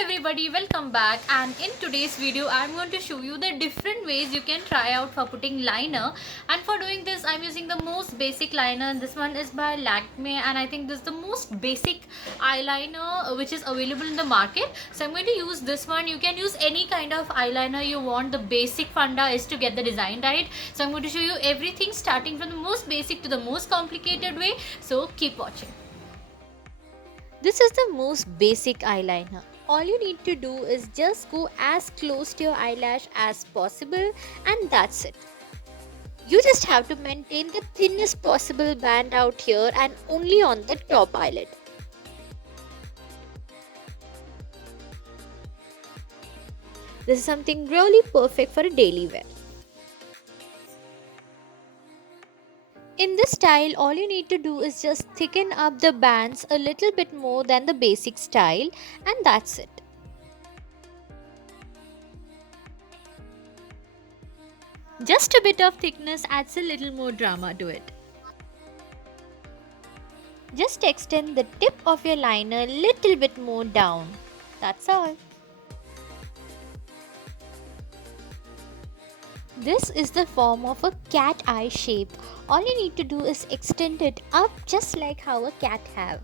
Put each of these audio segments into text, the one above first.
everybody, welcome back, and in today's video I'm going to show you the different ways you can try out for putting liner. And for doing this I'm using the most basic liner, and this one is by Lakme, and I think this is the most basic eyeliner which is available in the market. So I'm going to use this one. You can use any kind of eyeliner you want. The basic funda is to get the design right. So I'm going to show you everything starting from the most basic to the most complicated way, so keep watching. This is the most basic eyeliner. All you need to do is just go as close to your eyelash as possible, and that's it. You just have to maintain the thinnest possible band out here and only on the top eyelid. This is something really perfect for a daily wear. In this style, all you need to do is just thicken up the bands a little bit more than the basic style, and that's it. Just a bit of thickness adds a little more drama to it. Just extend the tip of your liner a little bit more down. That's all. This is the form of a cat eye shape. All you need to do is extend it up just like how a cat have.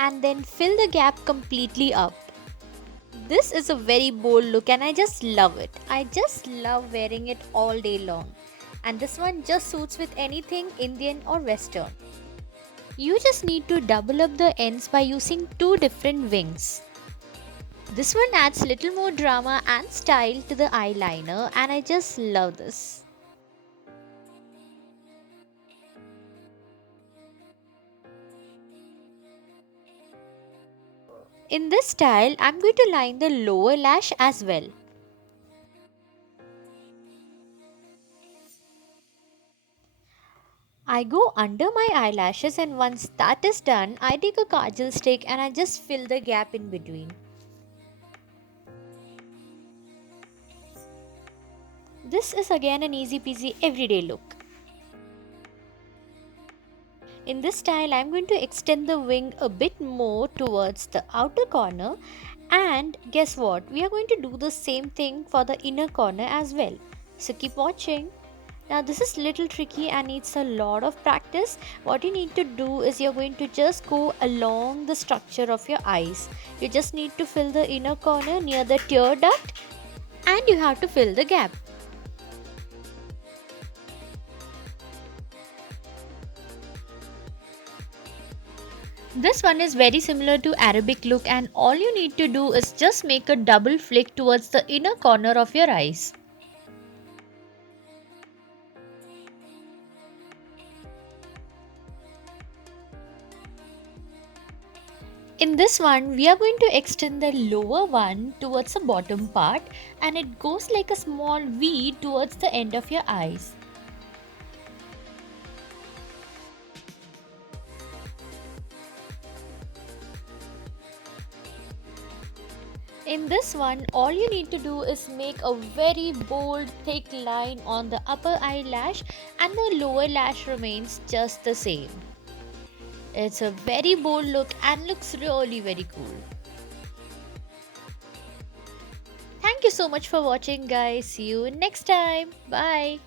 And then fill the gap completely up. This is a very bold look and I just love it. I just love wearing it all day long. And this one just suits with anything Indian or Western. You just need to double up the ends by using two different wings. This one adds little more drama and style to the eyeliner, and I just love this. In this style, I'm going to line the lower lash as well. I go under my eyelashes, and once that is done, I take a kajal stick and I just fill the gap in between. This is again an easy peasy everyday look. In this style, I'm going to extend the wing a bit more towards the outer corner, and guess what? We are going to do the same thing for the inner corner as well. So keep watching. Now this is little tricky and needs a lot of practice. What you need to do is you're going to just go along the structure of your eyes. You just need to fill the inner corner near the tear duct, and you have to fill the gap. This one is very similar to Arabic look, and all you need to do is just make a double flick towards the inner corner of your eyes. In this one, we are going to extend the lower one towards the bottom part, and it goes like a small V towards the end of your eyes. In this one, all you need to do is make a very bold thick line on the upper eyelash, and the lower lash remains just the same. It's a very bold look and looks really very cool. Thank you so much for watching, guys. See you next time. Bye.